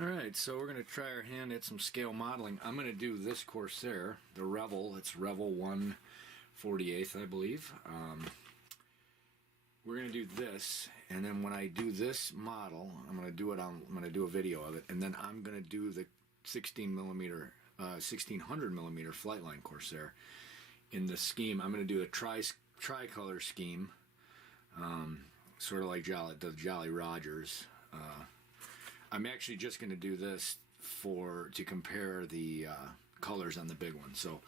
Alright, so we're going to try our hand at some scale modeling. I'm going to do this Corsair, the Revell. It's Revell 1/48, I believe. We're going to do this, and then when I do this model, I'm going to do a video of it, and then I'm going to do the 1600 millimeter Flightline Corsair. In the scheme, I'm going to do a tricolor scheme, sort of like the Jolly Rogers. I'm actually just going to do this to compare the colors on the big one. So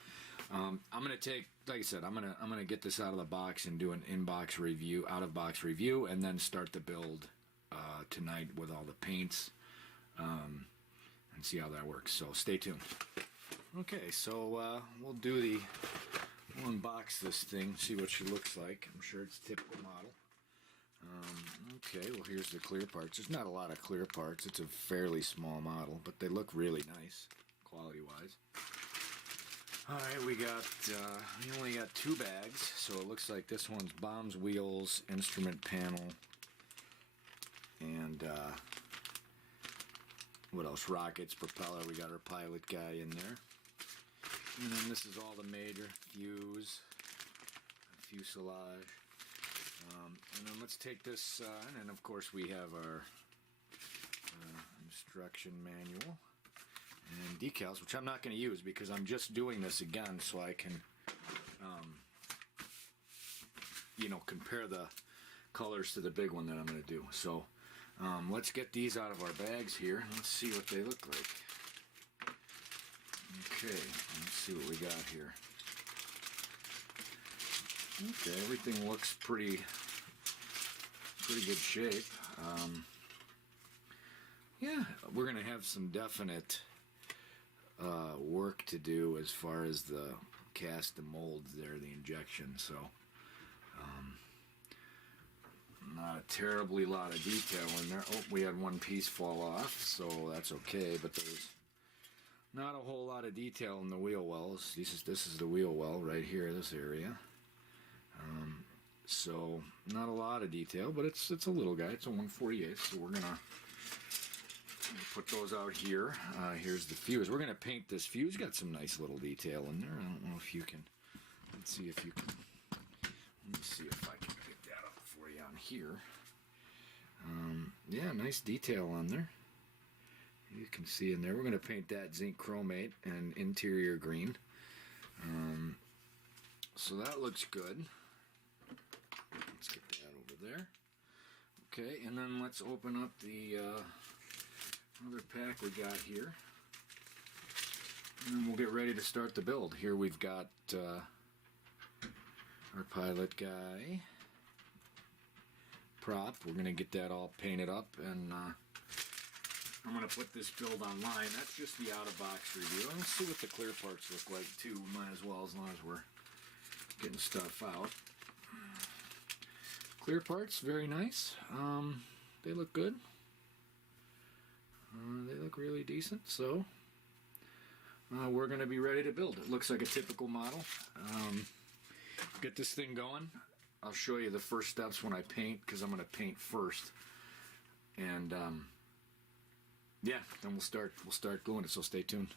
I'm going to take, like I said, I'm going to get this out of the box and do an out-of-box review, and then start the build tonight with all the paints and see how that works. So stay tuned. Okay, so we'll unbox this thing, see what she looks like. I'm sure it's a typical model. Okay, well, here's the clear parts. There's not a lot of clear parts. It's a fairly small model, but they look really nice, quality-wise. Alright, we only got 2 bags, so it looks like this one's bombs, wheels, instrument panel, and what else? Rockets, propeller. We got our pilot guy in there. And then this is all the major fuselage. And then let's take this, and then of course we have our instruction manual and decals, which I'm not going to use because I'm just doing this again so I can, compare the colors to the big one that I'm going to do. So let's get these out of our bags here. Let's see what they look like. Okay, let's see what we got here. Okay, everything looks pretty good shape. Yeah, we're going to have some definite work to do as far as the cast and molds there, the injection. So, not a terribly lot of detail in there. Oh, we had one piece fall off, so that's okay. But there's not a whole lot of detail in the wheel wells. This is the wheel well right here, this area. So not a lot of detail, but it's a little guy. It's a 1/48, so we're gonna put those out here. Here's the fuse. We're gonna paint this fuse. Got some nice little detail in there. I don't know if you can. Let's see if you can. Let me see if I can get that up for you on here. Yeah, nice detail on there. You can see in there. We're gonna paint that zinc chromate and interior green. So that looks good. Let's get that over there. Okay, and then let's open up the other pack we got here. And then we'll get ready to start the build. Here we've got our pilot guy prop. We're going to get that all painted up, and I'm going to put this build online. That's just the out-of-box review. Let's see what the clear parts look like too. Might as well, as long as we're getting stuff out. Clear parts, very nice. They look good. They look really decent. So we're going to be ready to build. It looks like a typical model. Get this thing going. I'll show you the first steps when I paint, because I'm going to paint first. And yeah, then we'll start gluing it. So stay tuned.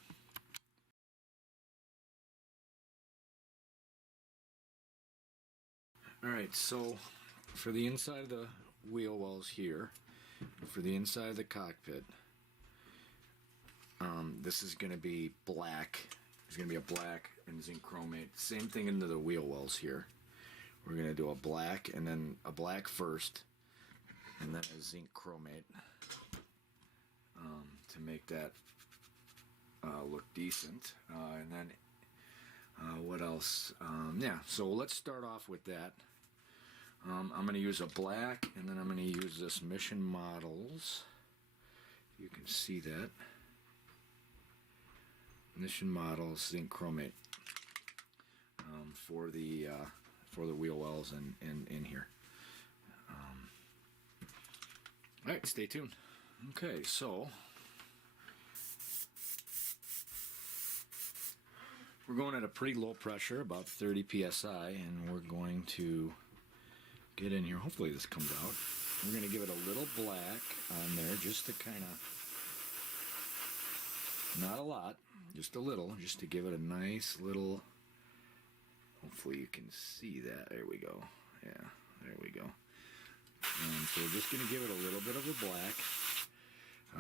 Alright, so for the inside of the wheel wells here, for the inside of the cockpit, this is going to be black. There's going to be a black and zinc chromate. Same thing into the wheel wells here. We're going to do a black, and then a black first, and then a zinc chromate to make that look decent. And then what else? Yeah, so let's start off with that. I'm going to use a black, and then I'm going to use this Mission Models. You can see that. Mission Models zinc chromate for the wheel wells and in here. Alright, stay tuned. Okay, so we're going at a pretty low pressure, about 30 psi, and we're going to get in here. Hopefully this comes out. We're going to give it a little black on there just to kind of Not a lot, just a little, just to give it a nice little, hopefully you can see that. There we go. Yeah, there we go. So we're just going to give it a little bit of a black,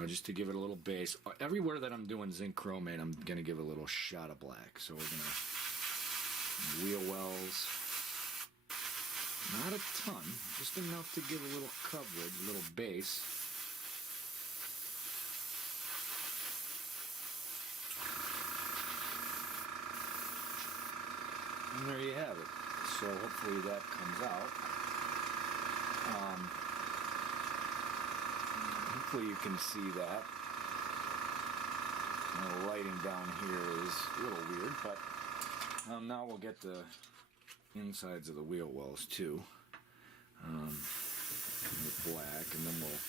just to give it a little base. Everywhere that I'm doing zinc chromate, I'm going to give it a little shot of black. So we're going to wheel wells, not a ton, just enough to give a little coverage, a little base. And there you have it. So hopefully that comes out. Hopefully you can see that. The lighting down here is a little weird, but now we'll get the insides of the wheel wells too, with black, and then we'll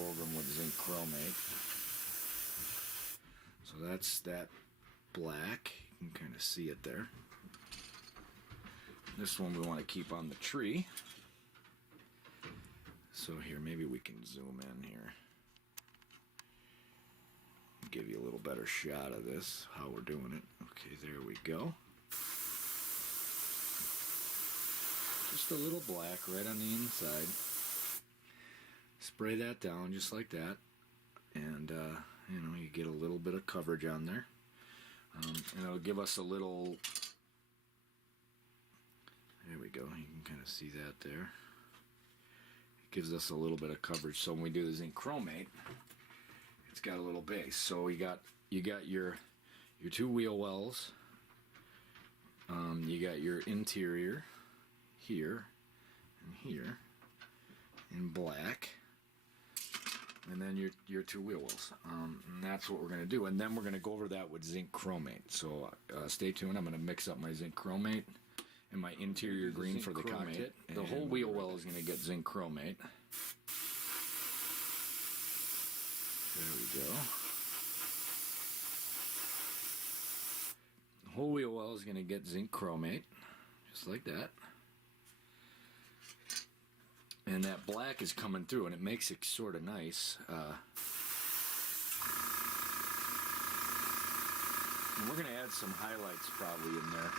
go over them with zinc chromate. So that's that black. You can kind of see it there. This one we want to keep on the tree. So here, maybe we can zoom in here. Give you a little better shot of this, how we're doing it. Okay, there we go. Just a little black right on the inside. Spray that down just like that. And, you know, you get a little bit of coverage on there. And it'll give us a little... There we go. You can kind of see that there. It gives us a little bit of coverage. So when we do the zinc chromate, it's got a little base. So you got your two wheel wells. You got your interior here and here in black, and then your two wheel wells. And that's what we're going to do. And then we're going to go over that with zinc chromate. So stay tuned. I'm going to mix up my zinc chromate and my interior green for the cockpit. The whole wheel well is going to get zinc chromate. There we go. The whole wheel well is going to get zinc chromate, just like that. And that black is coming through, and it makes it sort of nice. And we're going to add some highlights probably in there.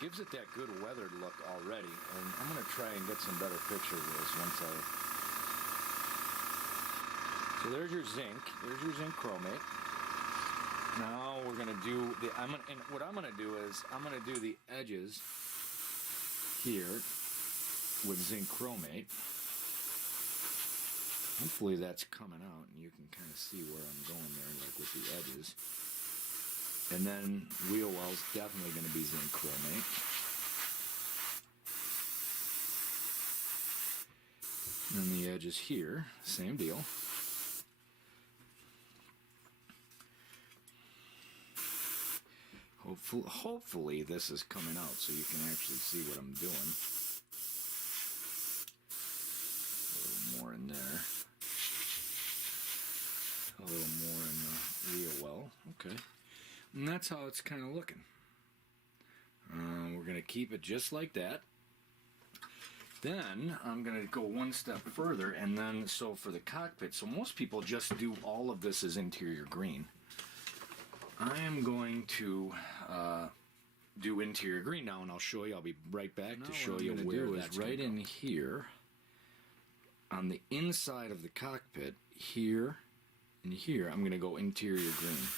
Gives it that good weathered look already. And I'm going to try and get some better pictures of this once I... So there's your zinc. There's your zinc chromate. Now we're going to do the... and what I'm going to do is I'm going to do the edges here with zinc chromate. Hopefully that's coming out and you can kind of see where I'm going there, like with the edges. And then wheel well's definitely going to be zinc chromate. And the edges here, same deal. Hopefully this is coming out so you can actually see what I'm doing. A little more in there. A little more in the wheel well. Okay. And that's how it's kind of looking. We're going to keep it just like that. Then I'm going to go one step further, and then so for the cockpit, so most people just do all of this as interior green. I am going to do interior green now, and I'll show you. I'll be right back to show you where that's right in here on the inside of the cockpit, here and here. I'm going to go interior green.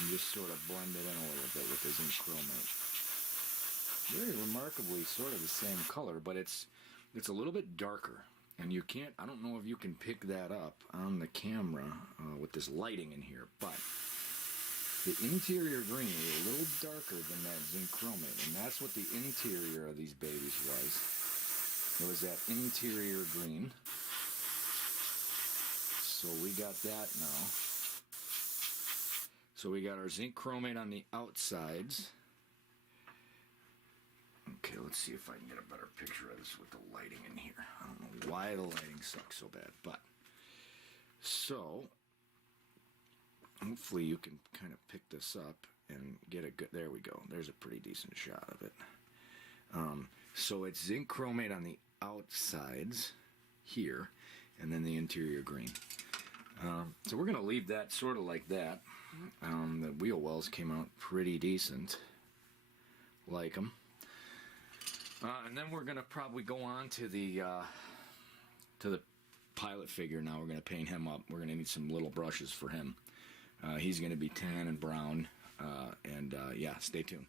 And just sort of blend it in a little bit with the zinc chromate. Very remarkably sort of the same color, but it's a little bit darker. And you can't, I don't know if you can pick that up on the camera with this lighting in here, but the interior green is a little darker than that zinc chromate, and that's what the interior of these babies was. It was that interior green. So we got that now. So we got our zinc chromate on the outsides. Okay, let's see if I can get a better picture of this with the lighting in here. I don't know why the lighting sucks so bad, but... So, hopefully you can kind of pick this up and get a good... There we go. There's a pretty decent shot of it. So it's zinc chromate on the outsides here, and then the interior green. So we're going to leave that sort of like that. The wheel wells came out pretty decent. Like them. And then we're going to probably go on to the pilot figure now. We're going to paint him up. We're going to need some little brushes for him. He's going to be tan and brown. Yeah, stay tuned.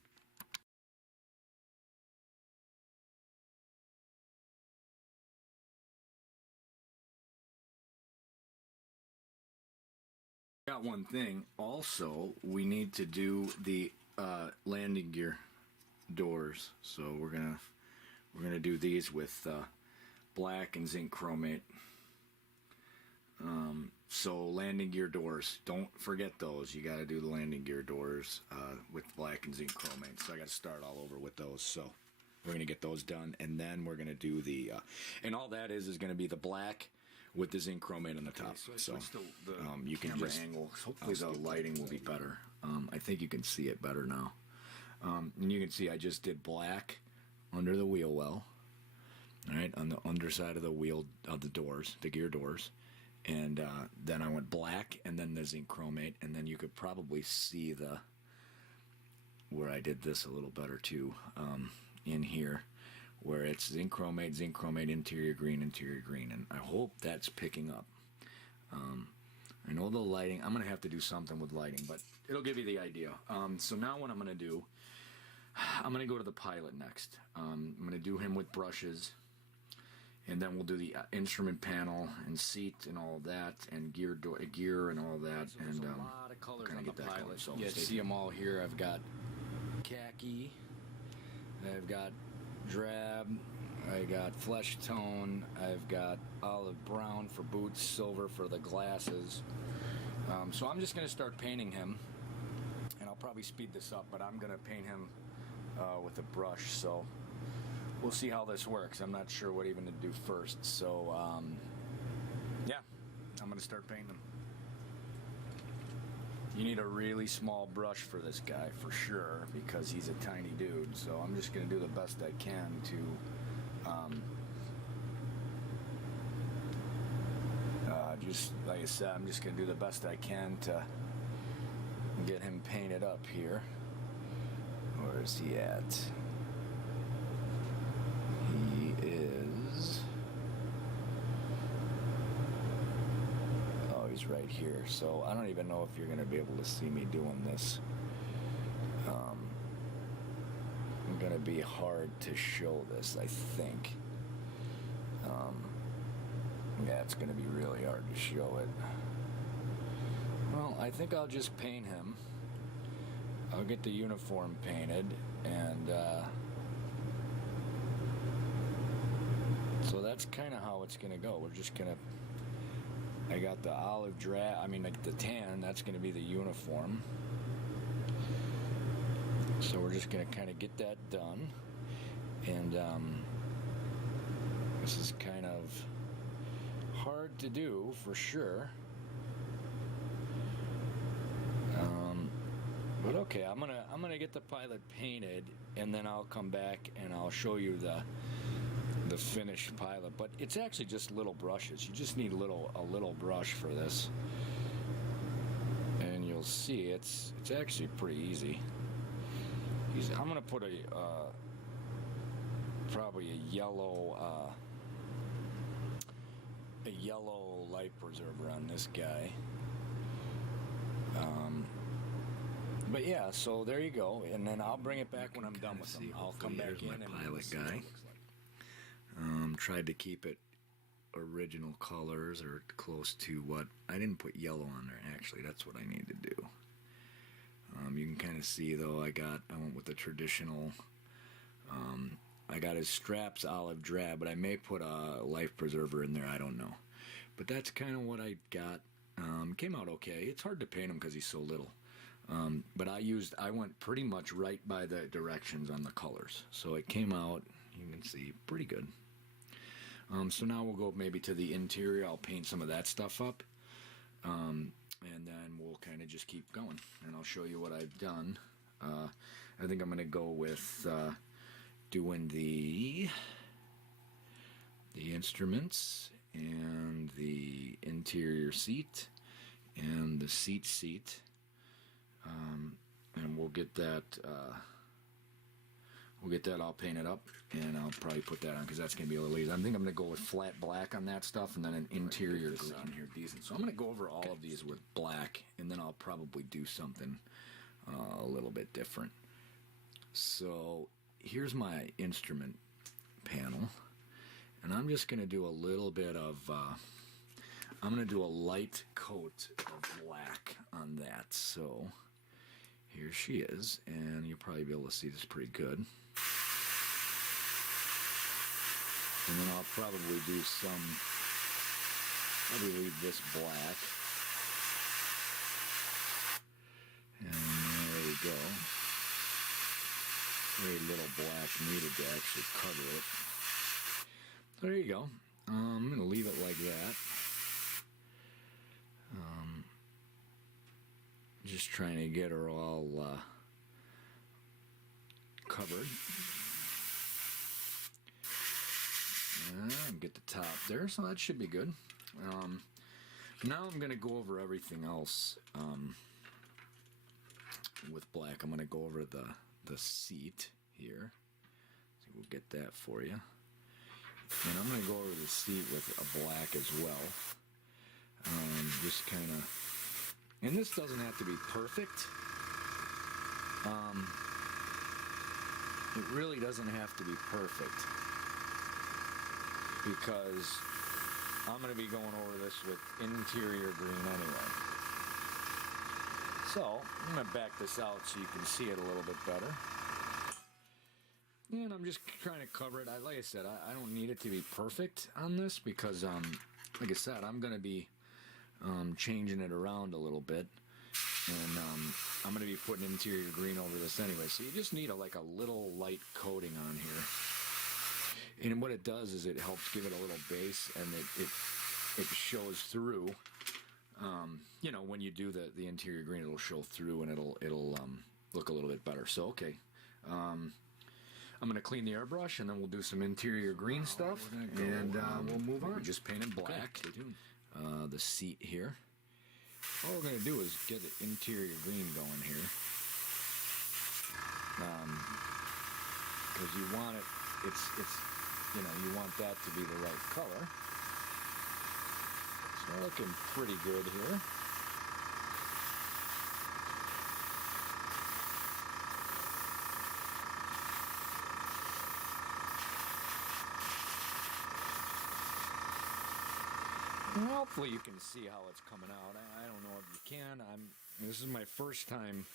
Got one thing. Also, we need to do the landing gear doors. So we're gonna do these with black and zinc chromate. So landing gear doors, don't forget those. You got to do the landing gear doors with black and zinc chromate. So I got to start all over with those. So we're gonna get those done, and then we're gonna do the and all that is going to be the black with the zinc chromate on the top. So you can just angle. Hopefully the lighting will be better. I think you can see it better now. And you can see I just did black under the wheel well, all right, on the underside of the wheel of the doors, the gear doors, and then I went black and then the zinc chromate, and then you could probably see where I did this a little better too, in here, where it's zinc chromate, interior green, and I hope that's picking up. I know the lighting, I'm going to have to do something with lighting, but it'll give you the idea. So now what I'm going to do, I'm going to go to the pilot next. I'm going to do him with brushes, and then we'll do the instrument panel and seat and all that, and gear and all that. So and a lot of colors on the pilot. So you see them all here. I've got khaki, I've got drab, I got flesh tone, I've got olive brown for boots, silver for the glasses. So I'm just going to start painting him, and I'll probably speed this up, but I'm going to paint him with a brush. So we'll see how this works. I'm not sure what even to do first. So yeah, I'm going to start painting him. You need a really small brush for this guy for sure, because he's a tiny dude. So I'm just going to do the best I can to just like I said, I'm just going to do the best I can to get him painted up here. Where is he at? He is... oh, he's right here. So I don't even know if you're going to be able to see me doing this. Going to be hard to show this, I think. Yeah, it's going to be really hard to show it. Well, I think I'll just paint him. I'll get the uniform painted, and so that's kind of how it's going to go. We're just going to... I got the olive drab, like the tan, that's going to be the uniform. So we're just going to kind of get that done, and this is kind of hard to do for sure, but okay, I'm gonna get the pilot painted, and then I'll come back and I'll show you the finished pilot. But it's actually just little brushes. You just need a little brush for this, and you'll see it's actually pretty easy. I'm gonna put probably a yellow light preserver on this guy. But yeah, so there you go, and then I'll bring it back when I'm done with them. I'll come back in and pilot guy. Tried to keep it original colors, or close to what I didn't put yellow on there. Actually, that's what I need to do. You can kind of see though, I went with the traditional. I got his straps olive drab, but I may put a life preserver in there. I don't know, but that's kind of what I got. Came out okay. It's hard to paint him because he's so little. But I went pretty much right by the directions on the colors, so it came out, you can see, pretty good. So now we'll go maybe to the interior. I'll paint some of that stuff up, and then we'll kind of just keep going, and I'll show you what I've done. I think I'm going to go with doing the instruments and the interior seat, and the seat, and we'll get that all painted up, and I'll probably put that on because that's going to be a little easy. I think I'm going to go with flat black on that stuff, and then an interior green on here decent. So I'm going to go over all of these with black, and then I'll probably do something a little bit different. So here's my instrument panel, and I'm just going to do a little bit of I'm going to do a light coat of black on that. So here she is, and you'll probably be able to see this pretty good. And then I'll probably do probably leave this black. And there we go. Very little black needed to actually cover it. So there you go. I'm going to leave it like that. Just trying to get her all covered. And get the top there, so that should be good. Now I'm going to go over everything else with black. I'm going to go over the seat here. So we'll get that for you. And I'm going to go over the seat with a black as well. Just kind of... And this doesn't have to be perfect. It really doesn't have to be perfect, because I'm going to be going over this with interior green anyway. So I'm going to back this out so you can see it a little bit better. And I'm just trying to cover it. Like I said, I don't need it to be perfect on this because, like I said, I'm going to be changing it around a little bit, and I'm going to be putting interior green over this anyway, so you just need a little light coating on here, and what it does is it helps give it a little base, and it shows through. You know, when you do the interior green, it'll show through, and it'll look a little bit better. So okay, I'm going to clean the airbrush, and then we'll do some interior green stuff, and we'll move on. We just painted black. Okay, stay tuned. The seat here. All we're going to do is get the interior green going here, because you want it. It's you know, you want that to be the right color. So we're looking pretty good here. And hopefully you can see how it's coming out. I don't know if you can. This is my first time,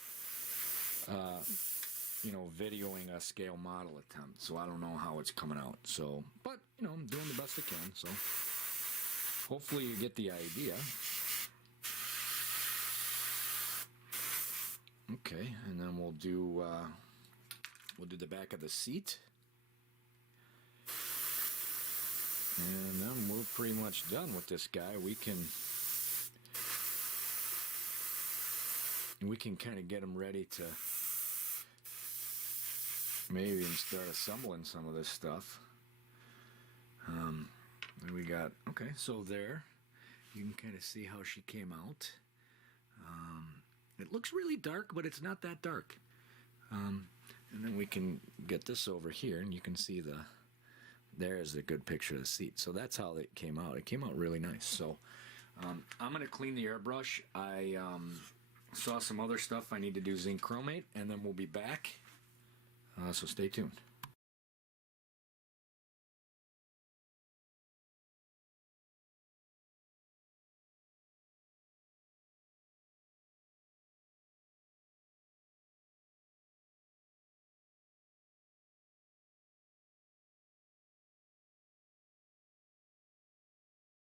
you know, videoing a scale model attempt, so I don't know how it's coming out. So, but you know, I'm doing the best I can. So, hopefully you get the idea. Okay, and then we'll do the back of the seat. And then we're pretty much done with this guy. We can kind of get him ready to maybe even start assembling some of this stuff. And we got, okay, so there you can kind of see how she came out. It looks really dark, but it's not that dark. And then we can get this over here, and you can see there's a good picture of the seat. So that's how it came out. It came out really nice. So I'm going to clean the airbrush. I saw some other stuff I need to do zinc chromate, and then we'll be back. So stay tuned.